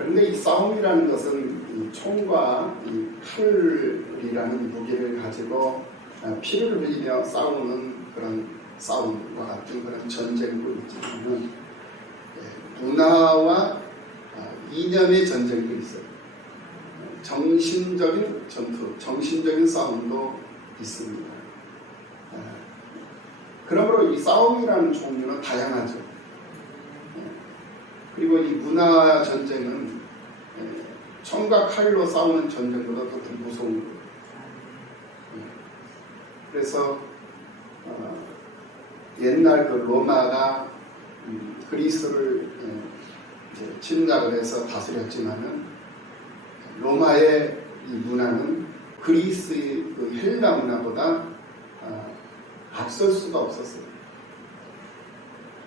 그런데 이 싸움이라는 것은 이 총과 이 칼이라는 무기를 가지고 피를 흘리며 싸우는 그런 싸움과 같은 그런 전쟁도 있지만 문화와 이념의 전쟁도 있어요. 정신적인 전투, 정신적인 싸움도 있습니다. 그러므로 이 싸움이라는 종류는 다양하죠. 그리고 이 문화 전쟁은 총과 칼로 싸우는 전쟁보다 더 무서운 거예요. 그래서 옛날 그 로마가 그리스를 이제 침략을 해서 다스렸지만은 로마의 이 문화는 그리스의 그 헬라 문화보다 앞설 수가 없었어요.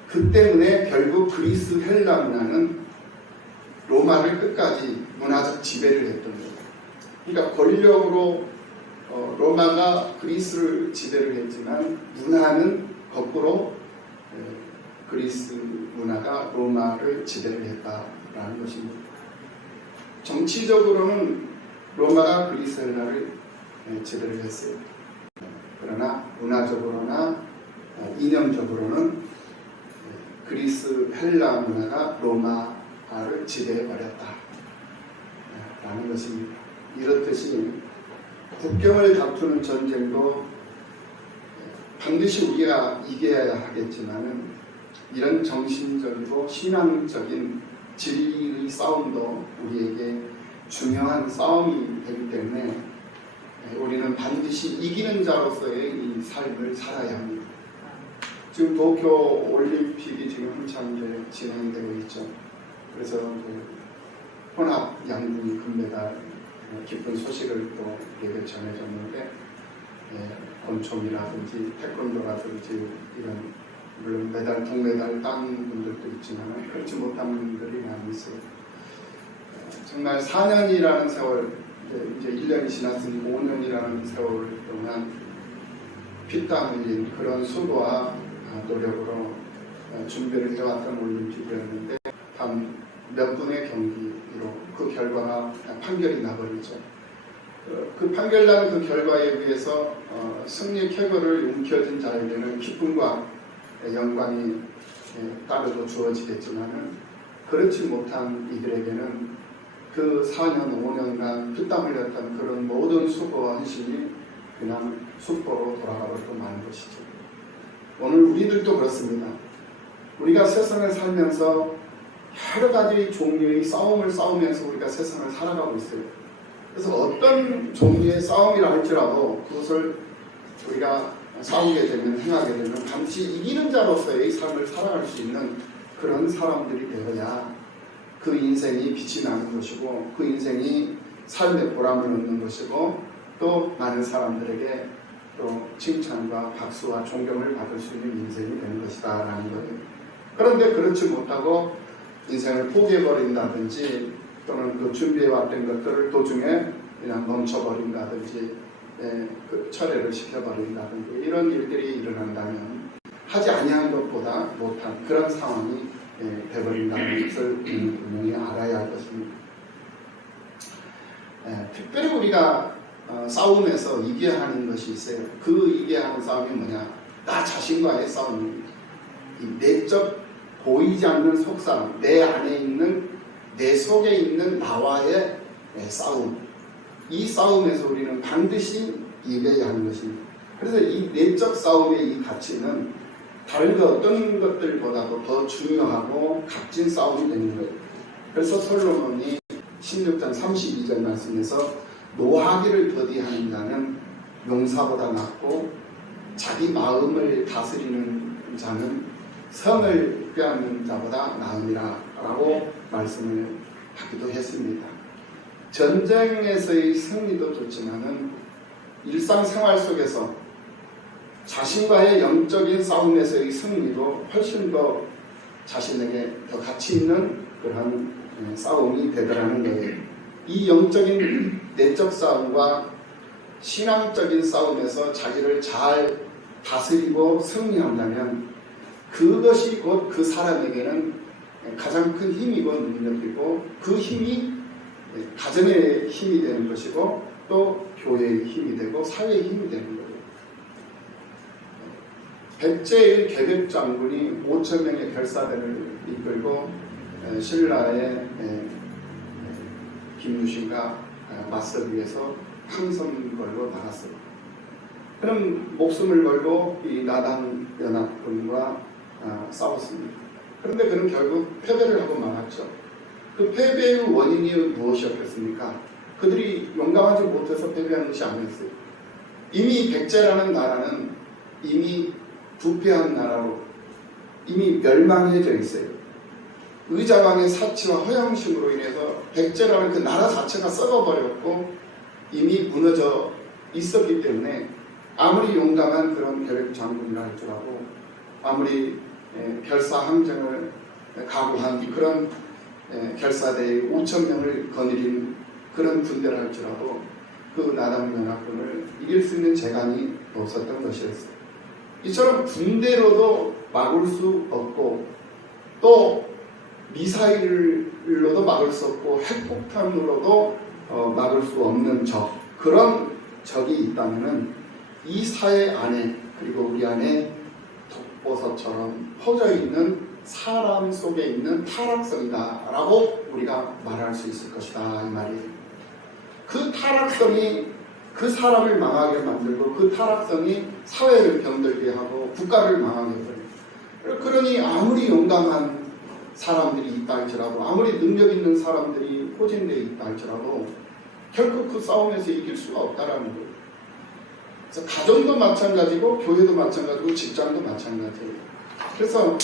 그 때문에 결국 그리스 헬라 문화는 로마를 끝까지 문화적 지배를 했던 거예요. 그러니까 권력으로 로마가 그리스를 지배를 했지만 문화는 거꾸로 그리스 문화가 로마를 지배를 했다라는 것입니다. 정치적으로는 로마가 그리스 헬라를 지배를 했어요. 그러나 문화적으로나 이념적으로는 그리스 헬라 문화가 로마를 지배해버렸다 라는 것입니다. 이렇듯이 국경을 다투는 전쟁도 반드시 우리가 이겨야 하겠지만은 이런 정신적이고 신앙적인 진리의 싸움도 우리에게 중요한 싸움이 되기 때문에 우리는 반드시 이기는 자로서의 이 삶을 살아야 합니다. 지금 도쿄 올림픽이 지금 한참 진행되고 있죠. 그래서 혼합 양궁 금메달 기쁜 소식을 또 우리에게 전해줬는데 권총이라든지 태권도라든지 이런 물론 메달, 동메달 딴 분들도 있지만 그렇지 못한 분들이 많이 있어요. 정말 4년이라는 세월, 이제 1년이 지났으니 5년이라는 세월 동안 피땀 흘린 그런 수고와 노력으로 준비를 해왔던 올림픽이었는데 단 몇 분의 경기로 그 결과가 판결이 나버리죠. 그 판결난 그 결과에 의해서 승리 쾌거를 움켜쥔 자에게는 기쁨과 영광이 따르고 주어지겠지만은 그렇지 못한 이들에게는 그 4년, 5년간 피땀 흘렸던 그런 모든 수고와 헌신이 그냥 숫보로 돌아가버리고 마는 것이죠. 오늘 우리들도 그렇습니다. 우리가 세상을 살면서 여러 가지 종류의 싸움을 싸우면서 우리가 세상을 살아가고 있어요. 그래서 어떤 종류의 싸움이라 할지라도 그것을 우리가 싸우게 되면, 행하게 되면 반드시 이기는 자로서의 삶을 살아갈 수 있는 그런 사람들이 되어야 그 인생이 빛이 나는 것이고 그 인생이 삶의 보람을 얻는 것이고 또 많은 사람들에게 또 칭찬과 박수와 존경을 받을 수 있는 인생이 되는 것이다 라는 거예요. 그런데 그렇지 못하고 인생을 포기해버린다든지 또는 그 준비해왔던 것들을 도중에 그냥 멈춰버린다든지 그 철회를 시켜버린다든지 이런 일들이 일어난다면 하지 아니한 것보다 못한 그런 상황이 되어버린다는 것을 분명히 알아야 할 것입니다. 특별히 우리가 싸움에서 이겨야 하는 것이 있어요. 그 이겨야 하는 싸움이 뭐냐? 나 자신과의 싸움입니다. 이 내적 보이지 않는 속사람, 내 안에 있는, 내 속에 있는 나와의 싸움. 이 싸움에서 우리는 반드시 이겨야 하는 것입니다. 그래서 이 내적 싸움의 이 가치는 다른 그 어떤 것들보다도 더 중요하고 값진 싸움이 되는 거예요. 그래서 솔로몬이 16장 32절 말씀에서 노하기를 더디하는 자는 용사보다 낫고 자기 마음을 다스리는 자는 성을 빼앗는 자보다 나으니라 라고 말씀을 하기도 했습니다. 전쟁에서의 승리도 좋지만은 일상생활 속에서 자신과의 영적인 싸움에서의 승리도 훨씬 더 자신에게 더 가치 있는 그런 싸움이 되더라는 거예요. 이 영적인 내적 싸움과 신앙적인 싸움에서 자기를 잘 다스리고 승리한다면 그것이 곧 그 사람에게는 가장 큰 힘이고 능력이고 그 힘이 가정의 힘이 되는 것이고 또 교회의 힘이 되고 사회의 힘이 되는 거예요. 백제의 계백장군이 5,000명의 결사대를 이끌고 신라의 김유신과 맞서기 위해서 항선 걸고 나갔어요. 그럼 목숨을 걸고 이 나당 연합군과 싸웠습니다. 그런데 그는 결국 패배를 하고 말았죠. 그 패배의 원인이 무엇이었겠습니까? 그들이 용감하지 못해서 패배한 것이 아니었어요. 이미 백제라는 나라는 이미 부패한 나라로 이미 멸망해져 있어요. 의자왕의 사치와 허영심으로 인해서 백제라는 그 나라 자체가 썩어버렸고 이미 무너져 있었기 때문에 아무리 용감한 그런 계획 장군이라 할지라도 아무리 결사항쟁을 각오한 그런 결사대의 5,000명을 거느린 그런 군대를 할지라도 그 나당연합군을 이길 수 있는 재간이 없었던 것이었어요. 이처럼 군대로도 막을 수 없고 또 미사일로도 막을 수 없고 핵폭탄으로도 막을 수 없는 적, 그런 적이 있다면 이 사회 안에 그리고 우리 안에 독버섯처럼 퍼져 있는 사람 속에 있는 타락성이다 라고 우리가 말할 수 있을 것이다 이 말이에요. 그 타락성이 그 사람을 망하게 만들고 그 타락성이 사회를 병들게 하고 국가를 망하게 해요. 그러니 아무리 용감한 사람들이 있다 할지라도 아무리 능력 있는 사람들이 포진되어 있다 할지라도 결국 그 싸움에서 이길 수가 없다라는 거예요. 그래서 가정도 마찬가지고 교회도 마찬가지고 직장도 마찬가지예요. 그래서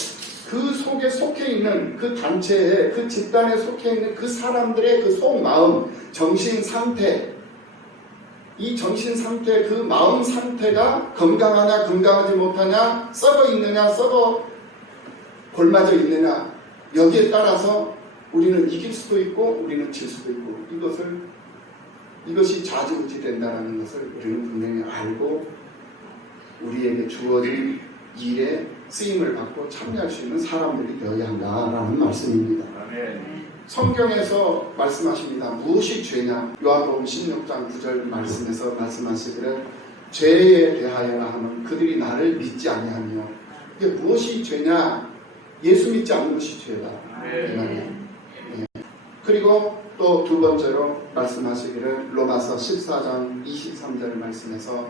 그 속에 속해 있는 그 단체에 그 집단에 속해 있는 그 사람들의 그 속마음, 정신 상태, 이 정신 상태, 그 마음 상태가 건강하냐 건강하지 못하냐, 썩어 있느냐 썩어 골마져 있느냐, 여기에 따라서 우리는 이길 수도 있고 우리는 질 수도 있고 이것이 좌지우지 된다는 것을 우리는 분명히 알고 우리에게 주어진 일에 쓰임을 받고 참여할 수 있는 사람들이 되어야 한다라는 말씀입니다. 성경에서 말씀하십니다. 무엇이 죄냐? 요한복음 16장 9절 말씀에서 말씀하시기를 죄에 대하여라 하면 그들이 나를 믿지 아니하며, 이게 무엇이 죄냐? 예수 믿지 않는 것이 죄다. 그리고 또 두 번째로 말씀하시기를 로마서 14장 23절 말씀에서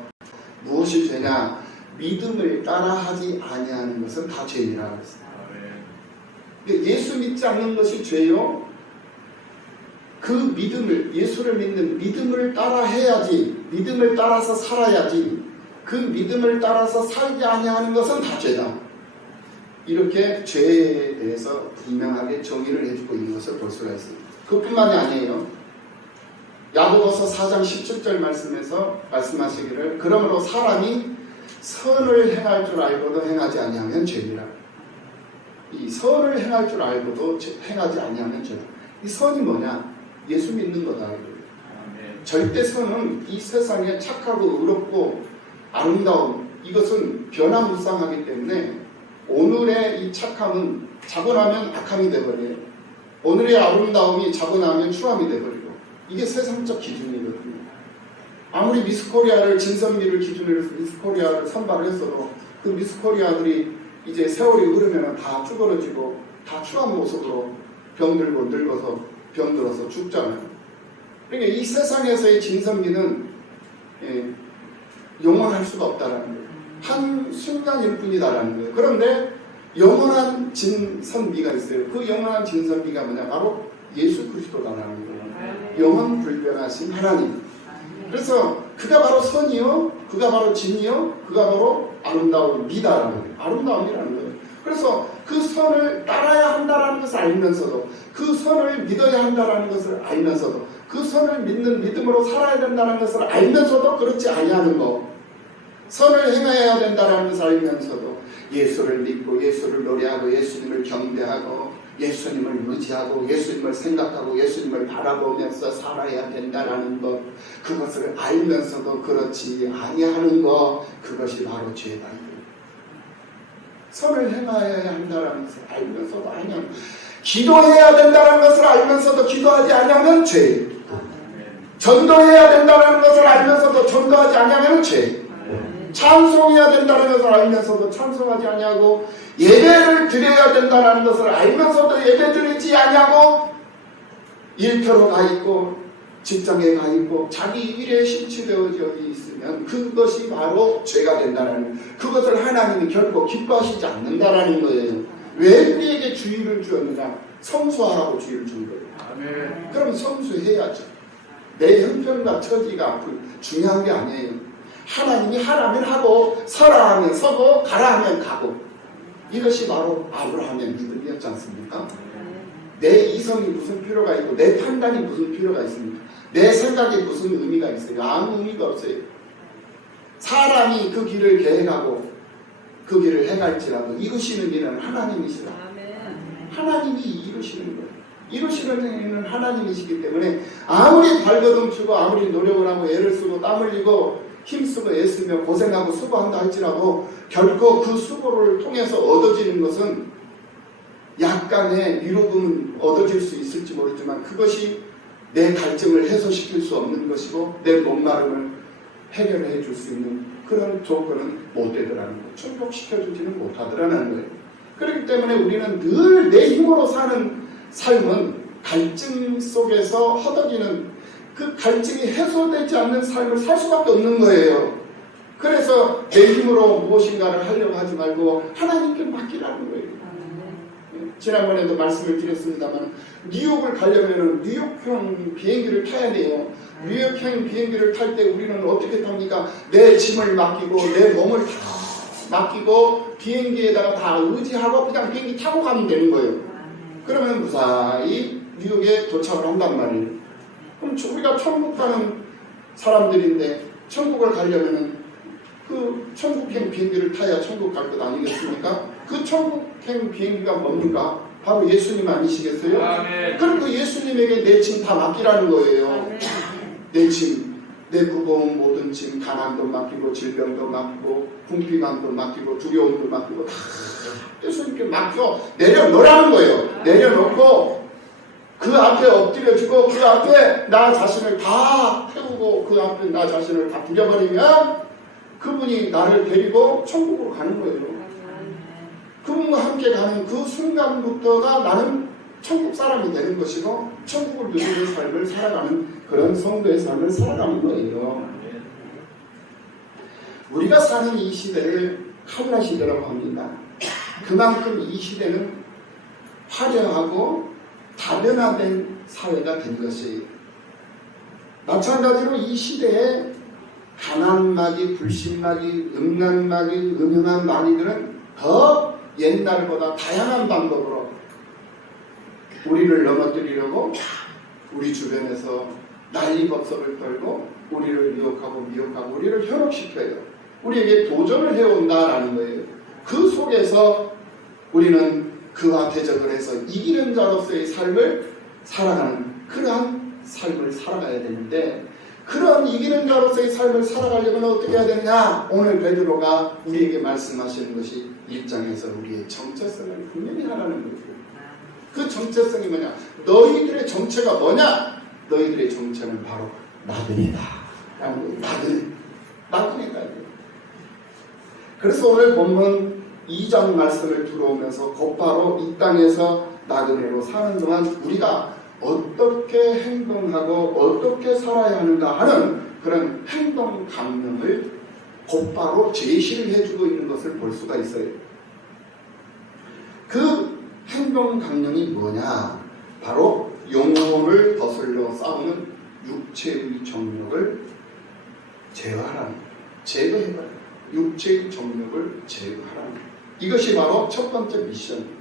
무엇이 죄냐? 믿음을 따라하지 아니하는 것은 다 죄니라 그랬어요. 예수 믿지 않는 것이 죄요. 그 믿음을, 예수를 믿는 믿음을 따라해야지, 믿음을 따라서 살아야지, 그 믿음을 따라서 살지 아니하는 것은 다 죄다. 이렇게 죄에 대해서 분명하게 정의를 해주고 있는 것을 볼 수가 있습니다. 그뿐만이 아니에요. 야고보서 4장 17절 말씀에서 말씀하시기를 그러므로 사람이 선을 행할 줄 알고도 행하지 아니하면 죄니라. 이 선을 행할 줄 알고도 행하지 아니하면 죄다. 이 선이 뭐냐? 예수 믿는 거다. 절대 선은 이 세상에 착하고 의롭고 아름다움, 이것은 변화무쌍하기 때문에 오늘의 이 착함은 자고 나면 악함이 되어버려요. 오늘의 아름다움이 자고 나면 추함이 되어버리고, 이게 세상적 기준이거든요. 아무리 미스코리아를, 진선미를 기준으로 해서 미스코리아를 선발을 했어도 그 미스코리아들이 이제 세월이 흐르면 다 쭈그러지고 다 추한 모습으로 병들고 늙어서 병들어서 죽잖아요. 그러니까 이 세상에서의 진선미는 영원할 수가 없다라는 거예요. 한 순간일 뿐이다라는 거예요. 그런데 영원한 진선미가 있어요. 그 영원한 진선미가 뭐냐? 바로 예수 그리스도다라는 거예요. 영원 불변하신 하나님. 그래서 그가 바로 선이요, 그가 바로 진이요, 그가 바로 아름다움이다라는 거예요. 아름다움이라는 거예요. 그래서 그 선을 따라야 한다라는 것을 알면서도, 그 선을 믿어야 한다라는 것을 알면서도, 그 선을 믿는 믿음으로 살아야 된다는 것을 알면서도 그렇지 아니하는 거, 선을 행해야 된다는 것을 알면서도 예수를 믿고 예수를 노래하고 예수님을 경배하고 예수님을 의지하고 예수님을 생각하고 예수님을 바라보면서 살아야 된다는 것, 그것을 알면서도 그렇지 아니하는 것, 그것이 바로 죄다. 선을 행하여야 한다는 것을 알면서도 아니하는 것. 기도해야 된다는 것을 알면서도 기도하지 않으면 죄. 전도해야 된다는 것을 알면서도 전도하지 않으면 죄. 찬송해야 된다는 것을 알면서도 찬송하지 아니하고 예배를 드려야 된다는 것을 알면서도 예배 드리지 아니하고 일터로 가 있고 직장에 가 있고 자기 일에 심취되어져 있으면 그것이 바로 죄가 된다는, 그것을 하나님이 결코 기뻐하시지 않는다라는 거예요. 왜 우리에게 주의를 주었느냐? 성수하라고 주의를 준 거예요. 아멘. 그럼 성수해야죠. 내 형편과 처지가 중요한 게 아니에요. 하나님이 하라면 하고 서라 하면 서고 가라 하면 가고, 이것이 바로 아브라함의 믿음이었지 않습니까? 내 이성이 무슨 필요가 있고 내 판단이 무슨 필요가 있습니까? 내 생각에 무슨 의미가 있어요? 아무 의미가 없어요. 사람이 그 길을 계획하고 그 길을 행할지라도 이루시는 일은 하나님이시다. 하나님이 이루시는 거예요. 이루시는 일은 하나님이시기 때문에 아무리 발버둥 치고 아무리 노력을 하고 애를 쓰고 땀 흘리고 힘쓰고 애쓰며 고생하고 수고한다 할지라도 결코 그 수고를 통해서 얻어지는 것은 약간의 위로금은 얻어질 수 있을지 모르지만 그것이 내 갈증을 해소시킬 수 없는 것이고 내 목마름을 해결해 줄 수 있는 그런 조건은 못 되더라는 거예요. 충족시켜주지는 못하더라는 거예요. 그렇기 때문에 우리는 늘 내 힘으로 사는 삶은 갈증 속에서 허덕이는, 그 갈증이 해소되지 않는 삶을 살 수밖에 없는 거예요. 그래서 내 힘으로 무엇인가를 하려고 하지 말고 하나님께 맡기라는 거예요. 지난번에도 말씀을 드렸습니다만 뉴욕을 가려면 뉴욕형 비행기를 타야 돼요. 뉴욕형 비행기를 탈 때 우리는 어떻게 탑니까? 내 짐을 맡기고 내 몸을 다 맡기고 비행기에다가 다 의지하고 그냥 비행기 타고 가면 되는 거예요. 그러면 무사히 뉴욕에 도착을 한단 말이에요. 그럼 우리가 천국 가는 사람들인데 천국을 가려면 그 천국행 비행기를 타야 천국 갈 것 아니겠습니까? 그 천국행 비행기가 뭡니까? 바로 예수님 아니시겠어요? 아멘. 그럼 그 예수님에게 내 짐 다 맡기라는 거예요. 아멘. 내 짐, 내 무거운 모든 짐, 가난도 맡기고 질병도 맡기고 궁핍함도 맡기고 두려움도 맡기고 다 예수님께 맡겨 내려놓으라는 거예요. 내려놓고 그 앞에 엎드려지고 그 앞에 나 자신을 다 태우고 그 앞에 나 자신을 다 부려버리면 그분이 나를 데리고 천국으로 가는 거예요. 그분과 함께 가는 그 순간부터가 나는 천국 사람이 되는 것이고 천국을 누리는 삶을 살아가는 그런 성도의 삶을 살아가는 거예요. 우리가 사는 이 시대를 칼라 시대라고 합니다. 그만큼 이 시대는 화려하고 다변화된 사회가 된 것이에요. 마찬가지로 이 시대에 가난마귀, 불신마귀, 음란마귀, 음흉한 마귀들은 더 옛날보다 다양한 방법으로 우리를 넘어뜨리려고 우리 주변에서 난리법석을 떨고 우리를 미혹하고 우리를 현혹시켜요. 우리에게 도전을 해온다라는 거예요. 그 속에서 우리는 그와 대적을 해서 이기는 자로서의 삶을 살아가는 그러한 삶을 살아가야 되는데, 그런 이기는 자로서의 삶을 살아가려면 어떻게 해야 되느냐? 오늘 베드로가 우리에게 말씀하시는 것이 1장에서 우리의 정체성을 분명히 하라는 거예요. 그 정체성이 뭐냐? 너희들의 정체가 뭐냐? 너희들의 정체는 바로 나그네다. 나그네다. 그래서 오늘 본문 2장 말씀을 들어오면서 곧바로 이 땅에서 나그네로 사는 동안 우리가 어떻게 행동하고 어떻게 살아야 하는가 하는 그런 행동 강령을 곧바로 제시를 해주고 있는 것을 볼 수가 있어요. 그 행동 강령이 뭐냐? 바로 영혼을 거슬러 싸우는 육체의 정욕을 제거하라는, 제거해봐요. 육체의 정욕을 제거하라는, 이것이 바로 첫 번째 미션입니다.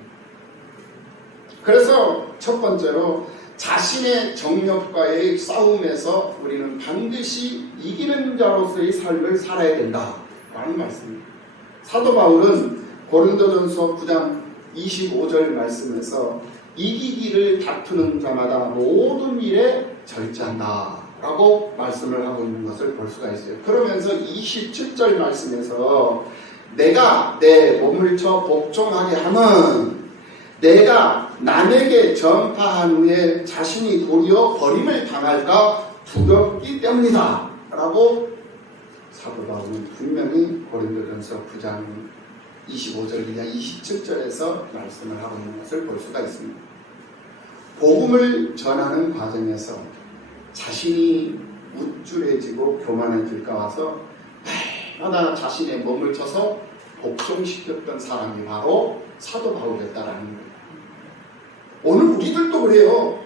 그래서 첫 번째로 자신의 정욕과의 싸움에서 우리는 반드시 이기는 자로서의 삶을 살아야 된다라는 말씀입니다. 사도 바울은 고린도전서 9장 25절 말씀에서 이기기를 다투는 자마다 모든 일에 절제한다 라고 말씀을 하고 있는 것을 볼 수가 있어요. 그러면서 27절 말씀에서 내가 내 몸을 쳐 복종하게 하면 내가 남에게 전파한 후에 자신이 도리어 버림을 당할까 두렵기 때문이다 라고 사도 바울은 분명히 고린도전서 9장 25절 이하 27절에서 말씀을 하고 있는 것을 볼 수가 있습니다. 복음을 전하는 과정에서 자신이 우쭐해지고 교만해질까 와서 날마다 자신의 몸을 쳐서 복종시켰던 사람이 바로 사도 바울이었다라는 거예요. 오늘 우리들도 그래요.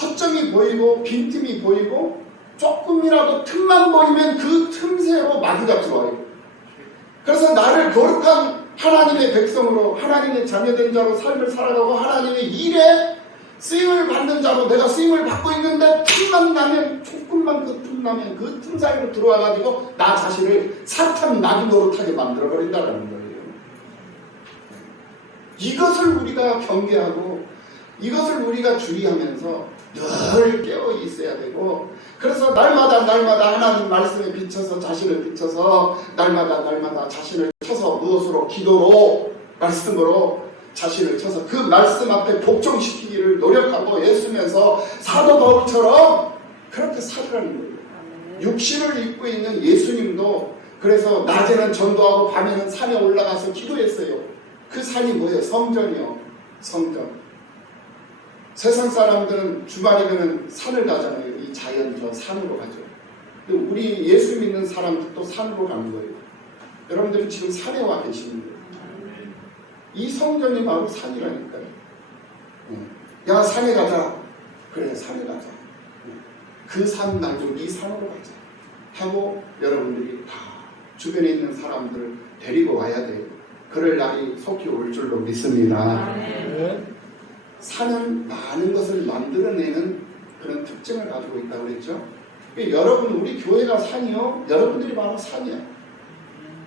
허점이 보이고 빈틈이 보이고 조금이라도 틈만 보이면 그 틈새로 마귀가 들어와요. 그래서 나를 거룩한 하나님의 백성으로 하나님의 자녀된 자로 삶을 살아가고 하나님의 일에 쓰임을 받는 자로 내가 쓰임을 받고 있는데 틈만 나면 조금만 그 틈 나면 그 틈 사이로 들어와가지고 나 자신을 사탄 나비 노릇하게 만들어버린다는 거예요. 이것을 우리가 경계하고 이것을 우리가 주의하면서 늘 깨어 있어야 되고, 그래서 날마다 하나님 말씀에 비춰서 자신을 비춰서 날마다 자신을 쳐서 무엇으로? 기도로, 말씀으로 자신을 쳐서 그 말씀 앞에 복종시키기를 노력하고 애쓰면서 사도 바울처럼 그렇게 살으라는 거예요. 육신을 입고 있는 예수님도 그래서 낮에는 전도하고 밤에는 산에 올라가서 기도했어요. 그 산이 뭐예요? 성전이요. 성전. 세상 사람들은 주말이면 산을 가잖아요. 이 자연저 산으로 가죠. 근데 우리 예수 믿는 사람들도 산으로 가는 거예요. 여러분들이 지금 산에 와 계시는 거예요. 이 성전이 바로 산이라니까요. 야, 산에 가자. 그래, 산에 가자. 그 산 말고 이 산으로 가자 하고 여러분들이 다 주변에 있는 사람들을 데리고 와야 돼요. 그럴 날이 속히 올 줄로 믿습니다. 산은 많은 것을 만들어내는 그런 특징을 가지고 있다고 그랬죠. 여러분, 우리 교회가 산이요. 여러분들이 바로 산이야.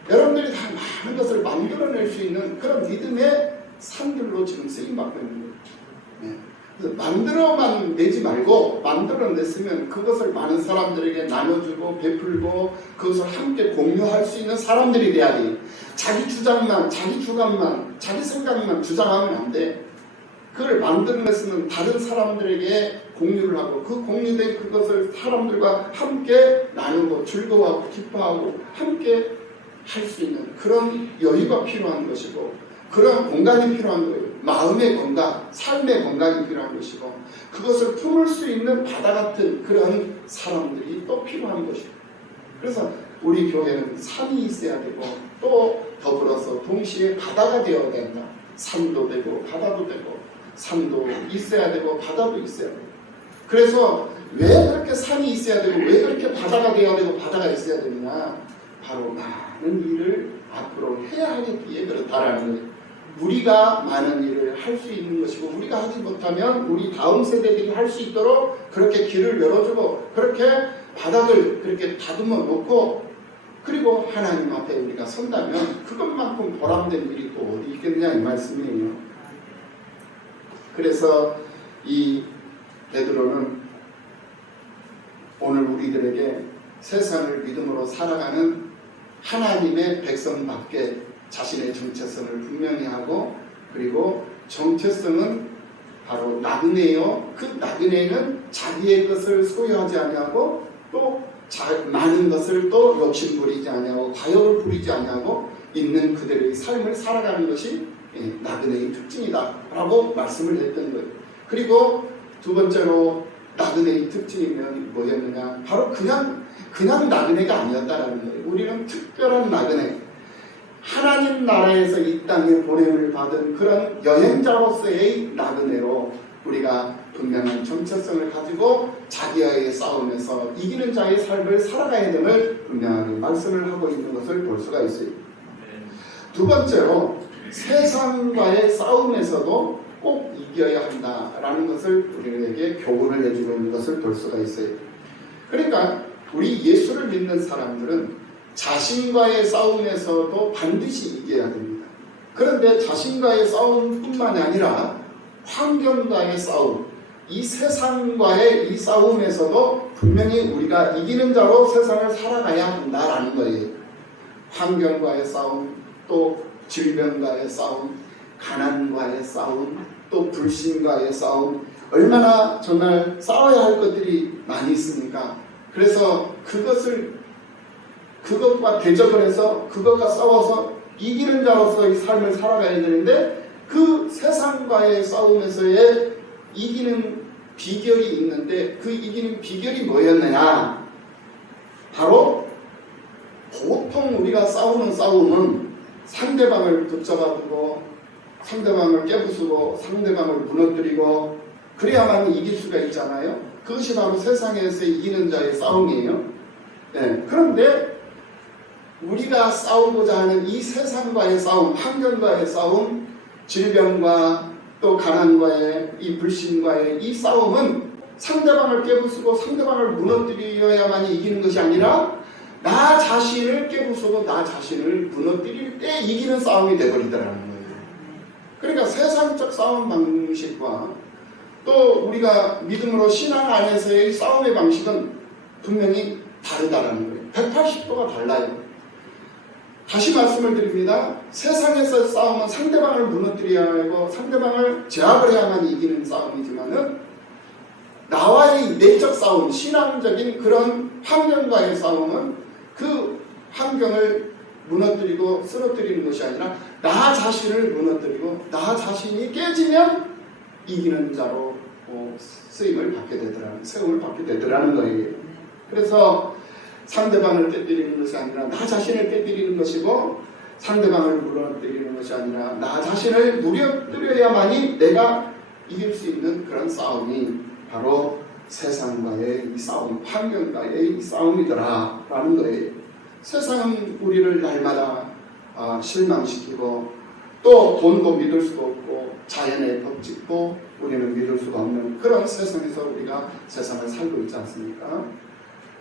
여러분들이 다 많은 것을 만들어낼 수 있는 그런 믿음의 산들로 지금 쓰임받고 있는 거죠. 그래서 만들어만 내지 말고 만들어냈으면 그것을 많은 사람들에게 나눠주고 베풀고 그것을 함께 공유할 수 있는 사람들이 돼야 돼. 자기 주장만, 자기 주관만, 자기 생각만 주장하면 안 돼. 그걸 만들어냈으면 다른 사람들에게 공유를 하고 그 공유된 그것을 사람들과 함께 나누고 즐거워하고 기뻐하고 함께 할 수 있는 그런 여유가 필요한 것이고 그런 공간이 필요한 거예요. 마음의 건강, 삶의 건강이 필요한 것이고 그것을 품을 수 있는 바다 같은 그런 사람들이 또 필요한 것이고, 그래서 우리 교회는 산이 있어야 되고 또 더불어서 동시에 바다가 되어야 된다. 산도 되고 바다도 되고 산도 있어야 되고 바다도 있어야 되고. 그래서 왜 그렇게 산이 있어야 되고 왜 그렇게 바다가 되어야 되고 바다가 있어야 되느냐, 바로 많은 일을 앞으로 해야 하기에 그렇다라는 거예요. 우리가 많은 일을 할 수 있는 것이고 우리가 하지 못하면 우리 다음 세대들이 할 수 있도록 그렇게 길을 열어주고 그렇게 바닥을 그렇게 다듬어 놓고 그리고 하나님 앞에 우리가 선다면 그것만큼 보람된 일이 또 어디 있겠냐 이 말씀이에요. 그래서 이 베드로는 오늘 우리들에게 세상을 믿음으로 살아가는 하나님의 백성답게 자신의 정체성을 분명히 하고, 그리고 정체성은 바로 나그네요. 그 나그네는 자기의 것을 소유하지 아니하고 또 많은 것을 또 욕심 부리지 아니하고 과욕을 부리지 아니하고 있는 그들의 삶을 살아가는 것이 나그네의 특징이다 라고 말씀을 했던 거예요. 그리고 두 번째로 나그네의 특징이면 뭐였느냐, 바로 그냥 나그네가 아니었다라는 거예요. 우리는 특별한 나그네, 하나님 나라에서 이 땅에 보냄을 받은 그런 여행자로서의 나그네로 우리가 분명한 정체성을 가지고 자기와의 싸움에서 이기는 자의 삶을 살아가야 됨을 분명하게 말씀을 하고 있는 것을 볼 수가 있어요. 두 번째로 세상과의 싸움에서도 꼭 이겨야 한다라는 것을 우리에게 교훈을 해주고 있는 것을 볼 수가 있어요. 그러니까 우리 예수를 믿는 사람들은 자신과의 싸움에서도 반드시 이겨야 됩니다. 그런데 자신과의 싸움뿐만이 아니라 환경과의 싸움, 이 세상과의 이 싸움에서도 분명히 우리가 이기는 자로 세상을 살아가야 한다라는 거예요. 환경과의 싸움, 또 질병과의 싸움, 가난과의 싸움, 또 불신과의 싸움, 얼마나 정말 싸워야 할 것들이 많이 있습니까? 그래서 그것과 대적을 해서 그것과 싸워서 이기는 자로서 이 삶을 살아가야 되는데, 그 세상과의 싸움에서의 이기는 비결이 있는데, 그 이기는 비결이 뭐였느냐? 바로 보통 우리가 싸우는 싸움은 상대방을 붙잡아두고 상대방을 깨부수고 상대방을 무너뜨리고 그래야만 이길 수가 있잖아요. 그것이 바로 세상에서 이기는 자의 싸움이에요. 네. 그런데 우리가 싸우고자 하는 이 세상과의 싸움, 환경과의 싸움, 질병과 또 가난과의 이 불신과의 이 싸움은 상대방을 깨부수고 상대방을 무너뜨려야만 이기는 것이 아니라 나 자신을 깨부수고 나 자신을 무너뜨릴 때 이기는 싸움이 되어버리더라는 거예요. 그러니까 세상적 싸움 방식과 또 우리가 믿음으로 신앙 안에서의 싸움의 방식은 분명히 다르다라는 거예요. 180도가 달라요. 다시 말씀을 드립니다. 세상에서 싸움은 상대방을 무너뜨려야 하고 상대방을 제압을 해야만 이기는 싸움이지만은 나와의 내적 싸움, 신앙적인 그런 환경과의 싸움은 그 환경을 무너뜨리고 쓰러뜨리는 것이 아니라 나 자신을 무너뜨리고 나 자신이 깨지면 이기는 자로 세움을 받게 되더라는 거예요. 그래서 상대방을 깨뜨리는 것이 아니라 나 자신을 깨뜨리는 것이고, 상대방을 무너뜨리는 것이 아니라 나 자신을 무너뜨려야만이 내가 이길 수 있는 그런 싸움이 바로 세상과의 이 싸움, 환경과의 이 싸움이더라라는 거예요. 세상은 우리를 날마다 실망시키고 또 돈도 믿을 수가 없고 자연의 법칙도 우리는 믿을 수가 없는 그런 세상에서 우리가 세상을 살고 있지 않습니까?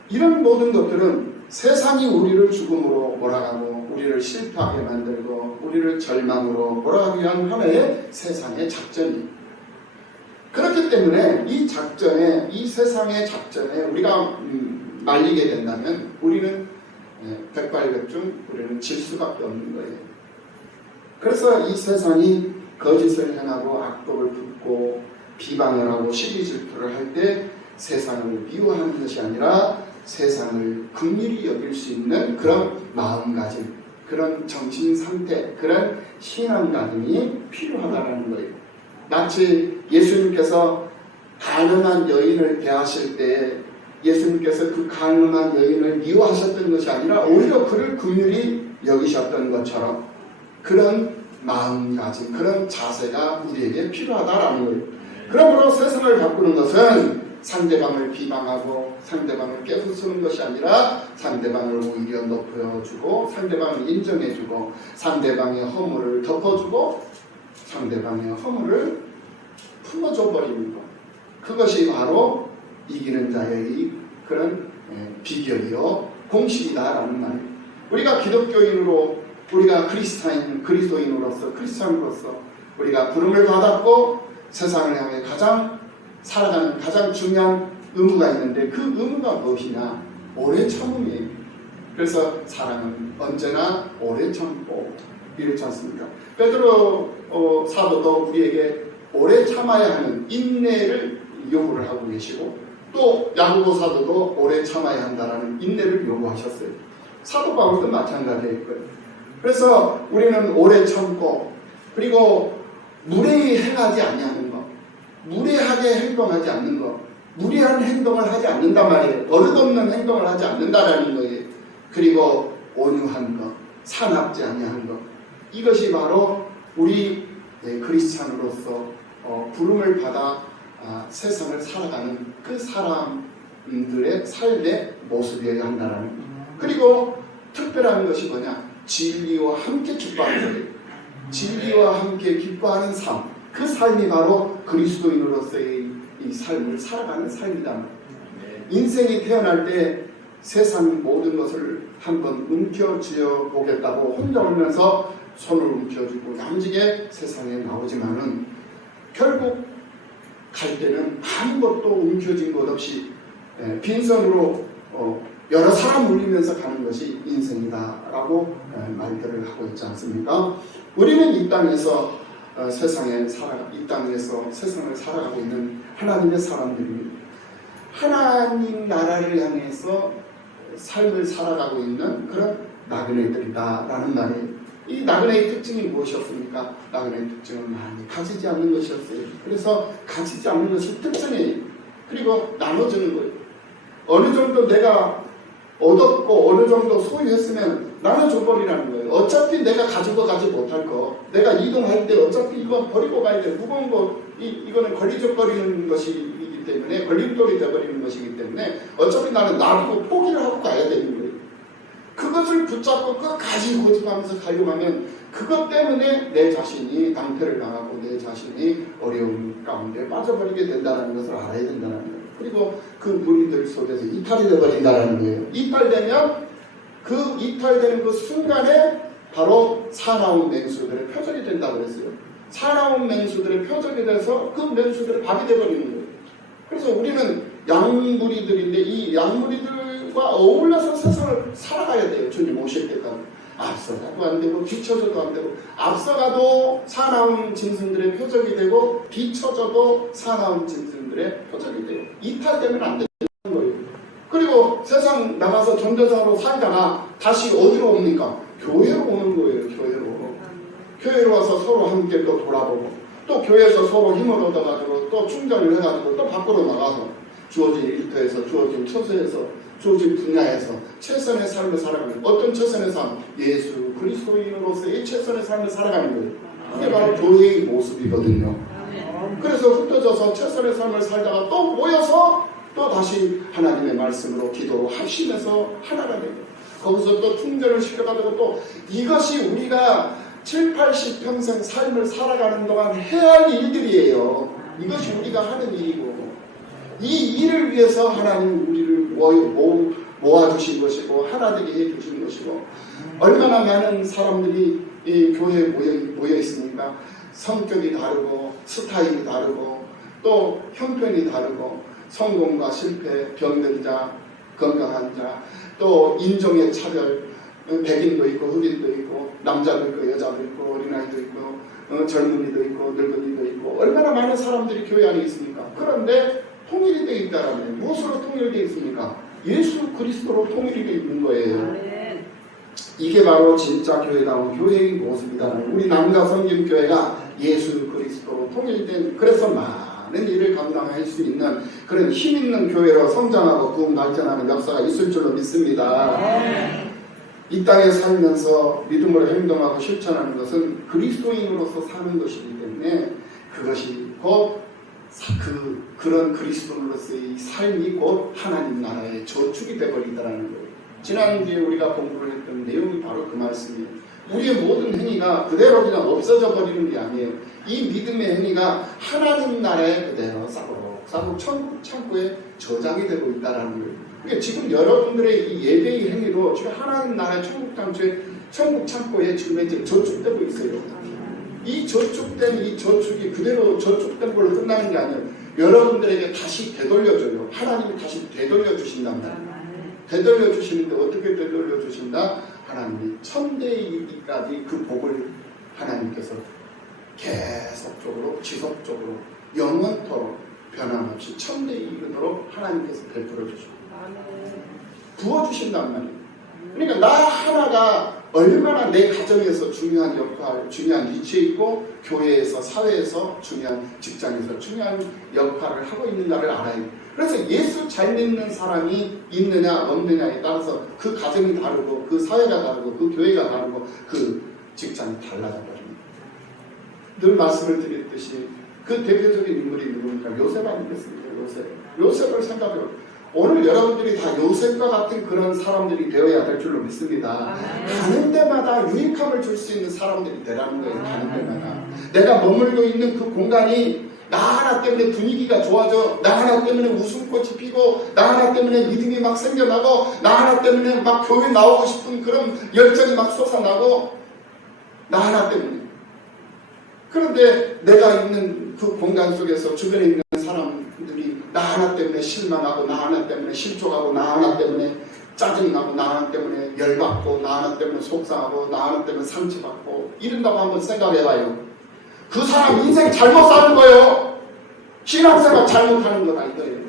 이런 모든 것들은 세상이 우리를 죽음으로 몰아가고 우리를 실패하게 만들고 우리를 절망으로 몰아가기 위한 하나의 세상의 작전이에요. 그렇기 때문에 이 작전에, 이 세상의 작전에 우리가 말리게 된다면 우리는 백발백중 우리는 질 수밖에 없는 거예요. 그래서 이 세상이 거짓을 행하고 악독을 품고 비방을 하고 시기 질투를 할 때 세상을 미워하는 것이 아니라 세상을 긍휼히 여길 수 있는 그런 마음가짐, 그런 정신상태, 그런 신앙가짐이 필요하다는 거예요. 마치 예수님께서 가늠한 여인을 대하실 때 예수님께서 그 가늠한 여인을 미워하셨던 것이 아니라 오히려 그를 긍휼히 여기셨던 것처럼 그런 마음가짐, 그런 자세가 우리에게 필요하다라는 거예요. 그러므로 세상을 바꾸는 것은 상대방을 비방하고 상대방을 깨부수는 것이 아니라 상대방을 오히려 높여주고 상대방을 인정해주고 상대방의 허물을 덮어주고 상대방의 허물을 품어줘 버리는 것. 그것이 바로 이기는 자의 그런 비결이요 공식이다라는 말이에요. 우리가 기독교인으로, 우리가 그리스도인으로서 우리가 부름을 받았고 세상을 향해 살아가는 가장 중요한 의무가 있는데 그 의무가 무엇이냐? 오래 참음이에요. 그래서 사랑은 언제나 오래 참고 이렇지 않습니까? 베드로 사도도 우리에게 오래 참아야 하는 인내를 요구를 하고 계시고 또 야고보 사도도 오래 참아야 한다는 인내를 요구하셨어요. 사도 바울도 마찬가지일 거예요. 그래서 우리는 오래 참고 그리고 무례히 행하지 아니하는 것, 무례하게 행동하지 않는 것, 무례한 행동을 하지 않는단 말이에요. 버릇없는 행동을 하지 않는다라는 거예요. 그리고 온유한 것, 사납지 아니한 것, 이것이 바로 우리 크리스찬으로서 부름을 받아 세상을 살아가는 그 사람들의 삶의 모습이어야 한다라는 거예요. 그리고 특별한 것이 뭐냐? 진리와 함께 기뻐하는 거예요. 진리와 함께 기뻐하는 삶, 그 삶이 바로 그리스도인으로서의 이 삶을 살아가는 삶이다. 인생이 태어날 때 세상 모든 것을 한번 움켜쥐어 보겠다고 혼자 울면서 손을 움켜쥐고 야무지게 세상에 나오지만은 결국 갈 때는 아무것도 움켜쥔 것 없이 빈손으로 여러 사람 울리면서 가는 것이 인생이다라고 말들을 하고 있지 않습니까? 우리는 이 땅에서 이 땅에서 세상을 살아가고 있는 하나님의 사람들이 하나님 나라를 향해서 삶을 살아가고 있는 그런 나그네들이다라는 말이에요. 이 나그네의 특징이 무엇이었습니까? 나그네의 특징은 많이 가지지 않는 것이었어요. 그래서 가지지 않는 것이 특징이에요. 그리고 나눠주는 거예요. 어느 정도 내가 얻었고 어느 정도 소유했으면 나눠줘버리라는 거예요. 어차피 내가 가지고 가지 못할 거, 내가 이동할 때 어차피 이건 버리고 가야 돼. 무거운 거, 이거는 걸리적거리는 것이기 때문에, 걸림돌이 되어버리는 것이기 때문에 어차피 나는 놔두고 포기를 하고 가야 되는 거예요. 그것을 붙잡고 끝까지 고집하면서 가려고 하면 그것 때문에 내 자신이 낭패를 당하고 내 자신이 어려움 가운데 빠져버리게 된다는 것을 알아야 된다는 거예요. 그리고 그 무리들 속에서 이탈이 되어버린다는 거예요. 이탈되면 그 이탈되는 그 순간에 바로 사나운 맹수들의 표적이 된다고 했어요. 사나운 맹수들의 표적이 돼서 그 맹수들의 밥이 되어버리는 거예요. 그래서 우리는 양무리들인데 이 양무리들과 어울려서 세상을 살아가야 돼요. 주님 오실 때까지. 앞서가도 안 되고 뒤쳐져도 안 되고, 앞서가도 사나운 짐승들의 표적이 되고 뒤쳐져도 사나운 짐승들의 표적이 돼요. 이탈되면 안 되는 거예요. 그리고 세상 나가서 전도사로 살다가 다시 어디로 옵니까? 교회로 오는 거예요. 교회로 와서 서로 함께 또 돌아보고, 또 교회에서 서로 힘을 얻어가지고 또 충전을 해가지고 또 밖으로 나가서 주어진 일터에서, 주어진 처소에서, 주어진 분야에서 최선의 삶을 살아가는, 어떤 최선의 삶? 예수 그리스도인으로서의 최선의 삶을 살아가는 거예요. 그게 바로 교회의 모습이거든요. 그래서 흩어져서 최선의 삶을 살다가 또 모여서 또 다시 하나님의 말씀으로 기도로 하시면서 하나가 되고, 거기서 또 충전을 시켜가지고 또 이것이 우리가 7, 80평생 삶을 살아가는 동안 해야 할 일들이에요. 이것이 우리가 하는 일이고, 이 일을 위해서 하나님 우리를 모아주신 것이고 하나되게 해주신 것이고, 얼마나 많은 사람들이 이 교회에 모여 있습니까? 성격이 다르고 스타일이 다르고 또 형편이 다르고, 성공과 실패, 병든 자, 건강한 자, 또 인종의 차별, 백인도 있고 흑인도 있고 남자도 있고 여자도 있고 어린아이도 있고 젊은이도 있고 늙은이도 있고, 얼마나 많은 사람들이 교회 안에 있습니까? 그런데 통일이 되어 있다라면 무엇으로 통일되어 있습니까? 예수 그리스도로 통일이 되어 있는 거예요. 이게 바로 진짜 교회다운 교회의 모습이다라는, 우리 남가성김교회가 예수 그리스도로 통일된, 그래서 많은 일을 감당할 수 있는 그런 힘있는 교회로 성장하고 구원 발전하는 역사가 있을 줄로 믿습니다. 이 땅에 살면서 믿음으로 행동하고 실천하는 것은 그리스도인으로서 사는 것이기 때문에 그것이 곧 그런 그리스도인으로서의 삶이 곧 하나님 나라의 저축이 되어버린다는 거예요. 지난주에 우리가 공부를 했던 내용이 바로 그 말씀이에요. 우리의 모든 행위가 그대로 그냥 없어져 버리는 게 아니에요. 이 믿음의 행위가 하나님 나라에 그대로 싸고 천국 창고에 저장이 되고 있다는 거예요. 그러니까 지금 여러분들의 이 예배의 행위도 지금 하나님 나라의 천국 창고에 지금 저축되고 있어요. 이 저축된 이 저축이 그대로 저축된 걸로 끝나는 게 아니에요. 여러분들에게 다시 되돌려줘요. 하나님이 다시 되돌려주신단 말이에요. 되돌려주시는데 어떻게 되돌려주신다? 하나님이 천대에 이르기까지 그 복을 하나님께서 계속적으로 지속적으로 영원토록 변함없이 천대에 이르도록 하나님께서 베풀어 주시고 부어주신단 말이에요. 그러니까 나 하나가 얼마나 내 가정에서 중요한 역할, 중요한 위치에 있고 교회에서, 사회에서, 중요한 직장에서 중요한 역할을 하고 있는가를 알아요. 그래서 예수 잘 믿는 사람이 있느냐 없느냐에 따라서 그 가정이 다르고 그 사회가 다르고 그 교회가 다르고 그 직장이 달라져 버립니다. 늘 말씀을 드렸듯이 그 대표적인 인물이 누굽니까? 요셉 아니겠습니까? 요셉을 생각해요. 오늘 여러분들이 다 요셉과 같은 그런 사람들이 되어야 될 줄로 믿습니다. 가는 데마다 유익함을 줄 수 있는 사람들이 되라는 거예요. 가는 데마다 내가 머물고 있는 그 공간이 나 하나 때문에 분위기가 좋아져, 나 하나 때문에 웃음꽃이 피고, 나 하나 때문에 믿음이 막 생겨나고, 나 하나 때문에 막 교회 나오고 싶은 그런 열정이 막 솟아나고, 나 하나 때문에. 그런데 내가 있는 그 공간 속에서 주변에 있는 사람들이 나 하나 때문에 실망하고, 나 하나 때문에 실족하고, 나 하나 때문에 짜증나고, 나 하나 때문에 열받고, 나 하나 때문에 속상하고, 나 하나 때문에 상처받고 이런다고 한번 생각해봐요. 그 사람 인생 잘못 사는 거예요. 신앙생활 잘못하는 거다 이거예요.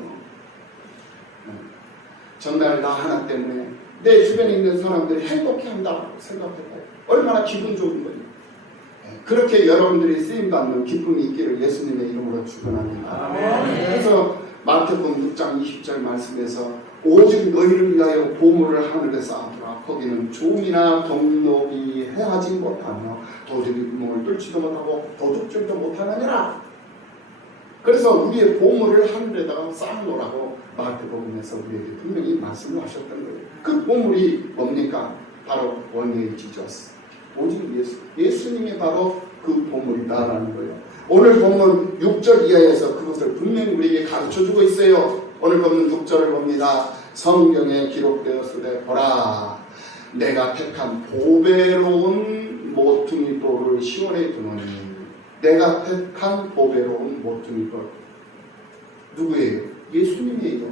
정말 나 하나 때문에 내 주변에 있는 사람들이 행복해한다고 생각해봐요. 얼마나 기분 좋은 거예요. 그렇게 여러분들이 쓰임받는 기쁨이 있기를 예수님의 이름으로 축원합니다. 그래서 마태복음 6장 20절 말씀에서 오직 너희를 위하여 보물을 하늘에 쌓아두라. 거기는 조미나 동록이 해하지 못하며 도둑이 구멍을 뚫지도 못하고 도둑질도 못하느니라. 그래서 우리의 보물을 하늘에다가 쌓아놓으라고 마태복음에서 우리에게 분명히 말씀을 하셨던 거예요. 그 보물이 뭡니까? 바로 원웨이 지저스. 오직 예수님이 바로 그 보물이다라는 거예요. 오늘 본문 6절 이하에서 그것을 분명히 우리에게 가르쳐주고 있어요. 오늘 본문 6절을 봅니다. 성경에 기록되었으되 보라 내가 택한 보배로운 모퉁이 돌을 시온에 두노니. 내가 택한 보배로운 모퉁이 돌 누구예요? 예수님이에요.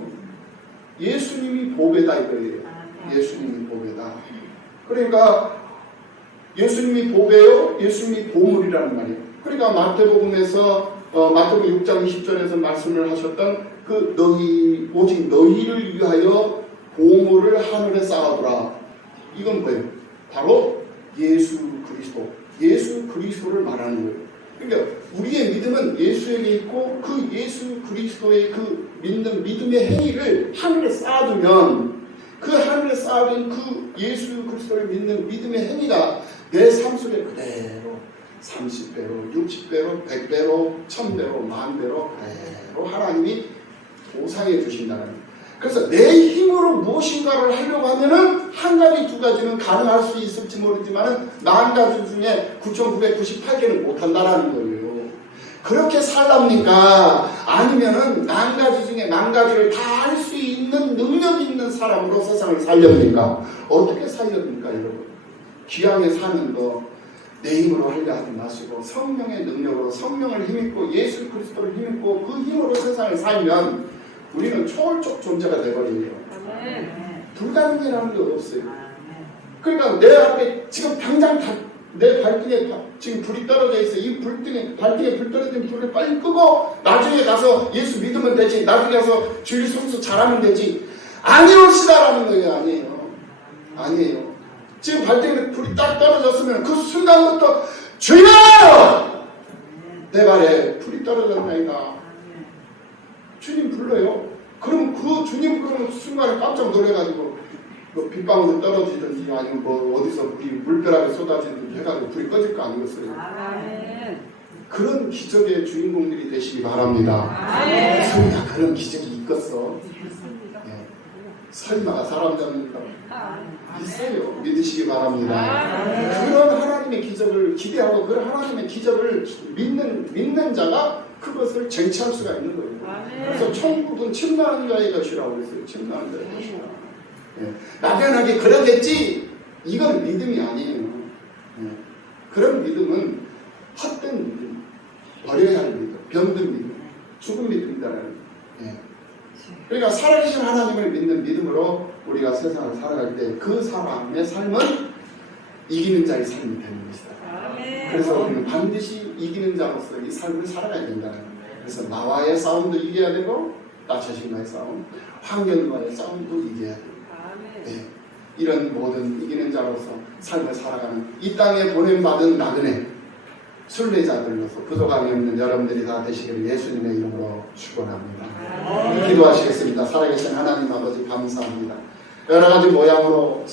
예수님이 보배다 이거예요. 예수님이 보배다. 그러니까 예수님이 보배요, 예수님이 보물이라는 말이에요. 그러니까 마태복음에서 마태복음 6장 20절에서 말씀을 하셨던 그 오직 너희를 위하여 보물을 하늘에 쌓아두라. 이건 뭐예요? 바로 예수 그리스도, 예수 그리스도를 말하는 거예요. 그러니까 우리의 믿음은 예수에게 있고 그 예수 그리스도의 그 믿음의 행위를 하늘에 쌓아두면 그 하늘에 쌓아둔 그 예수 그리스도를 믿는 믿음의 행위가 내 삶 속에 그대로 30배로, 60배로, 100배로, 1000배로, 10,000배로 그대로 하나님이 보상해 주신다는 거예요. 그래서 내 힘으로 무엇인가를 하려고 하면은 한 가지 두 가지는 가능할 수 있을지 모르지만은 10,000가지 중에 9,998개는 못한다라는 거예요. 그렇게 살랍니까? 아니면은 10,000가지 중에 10,000가지를 다 할 수 있는 능력 있는 사람으로 세상을 살렵니까? 어떻게 살렵니까, 여러분? 귀하게 사는 거 내 힘으로 하려 하지 마시고 성령의 능력으로 성령을 힘입고 예수 그리스도를 힘입고 그 힘으로 세상을 살면 우리는 초월적 존재가 되어버려요. 불가능이라는 게 없어요. 그러니까 내 앞에 지금 당장 내 발등에 지금 불이 떨어져 있어. 이 발등에 불 떨어진 불을 빨리 끄고 나중에 가서 예수 믿으면 되지. 나중에 가서 주일 성수 잘하면 되지. 아니옵시다라는 거예요. 아니에요. 지금 발등에 불이 딱 떨어졌으면 그 순간부터 주여! 내 발에 불이 떨어졌나이다. 주님 불러요. 그럼 그 주님 부르는 순간에 깜짝 놀래가지고 뭐 빗방울이 떨어지든지 아니면 뭐 어디서 물벼락이 쏟아지든지 해가지고 불이 꺼질 거 아니겠어요? 그런 기적의 주인공들이 되시기 바랍니다. 설마 그런 기적이 있겠어? 네. 설마 사람 잡는다? 있어요. 믿으시기 바랍니다. 그런 하나님의 기적을 기대하고 그런 하나님의 기적을 믿는 자가 그것을 쟁취할 수가 있는 거예요. 그래서 천국은 침노하는 자의 것이라고 그랬어요. 침노하는 자의 것이라. 막연하게 그러겠지. 이건 믿음이 아니에요. 그런 믿음은 헛된 믿음, 버려야 할 믿음, 병든 믿음, 죽은 믿음이다라는. 그러니까 살아계신 하나님을 믿는 믿음으로 우리가 세상을 살아갈 때 그 사람의 삶은 이기는 자의 삶이 되는 것이다. 그래서 우리는 반드시 이기는 자로서 이 삶을 살아가야 된다는 거예요. 그래서 나와의 싸움도 이겨야 되고 나 자신과의 싸움, 환경과의 싸움도 이겨야 되고 이런 모든 이기는 자로서 삶을 살아가는 이 땅에 보냄받은 나그네 순례자들로서 부족함이 없는 여러분들이 다 되시기를 예수님의 이름으로 축원합니다. 기도하시겠습니다. 살아계신 하나님 아버지 감사합니다. 여러 가지 모양으로